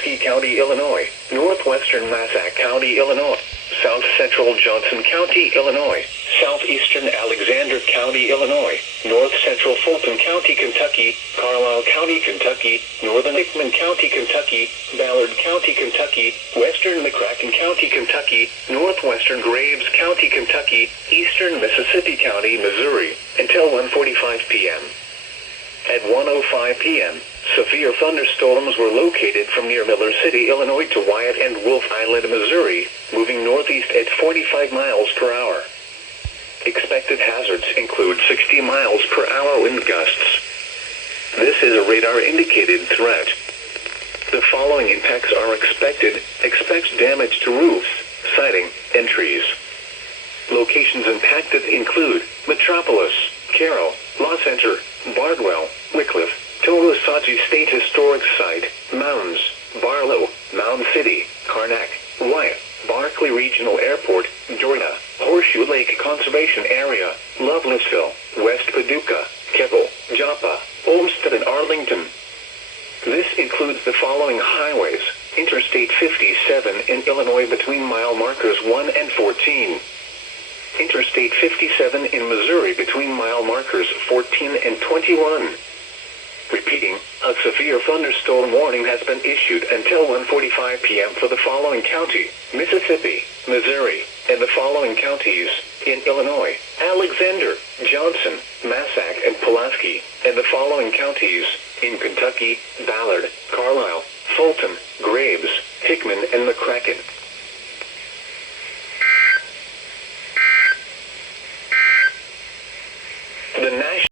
Pulaski County, Illinois, northwestern Massac County, Illinois, south central Johnson County, Illinois, southeastern Alexander County, Illinois, north central Fulton County, Kentucky, Carlisle County, Kentucky, northern Hickman County, Kentucky, Ballard County, Kentucky, western McCracken County, Kentucky, northwestern Graves County, Kentucky, eastern Mississippi County, Missouri, until 1:45 p.m. At 1:05 p.m., severe thunderstorms were located from near Miller City, Illinois to Wyatt and Wolf Island, Missouri, moving northeast at 45 miles per hour. Expected hazards include 60 miles per hour wind gusts. This is a radar-indicated threat. The following impacts are expected. Expect damage to roofs, siding, and trees. Locations impacted include Metropolis, Carroll, La Center, Bardwell, Wycliffe, Tolosaji State Historic Site, Mounds, Barlow, Mound City, Karnak, Wyatt, Barkley Regional Airport, Dorna, Horseshoe Lake Conservation Area, Lovelessville, West Paducah, Keble, Joppa, Olmsted, and Arlington. This includes the following highways: Interstate 57 in Illinois between mile markers 1 and 14. Interstate 57 in Missouri between mile markers 14 and 21. Repeating, a severe thunderstorm warning has been issued until 1:45 p.m. for the following county: Mississippi, Missouri, and the following counties in Illinois: Alexander, Johnson, Massac, and Pulaski, and the following counties in Kentucky: Ballard, Carlisle, Fulton, Graves, Hickman, and McCracken.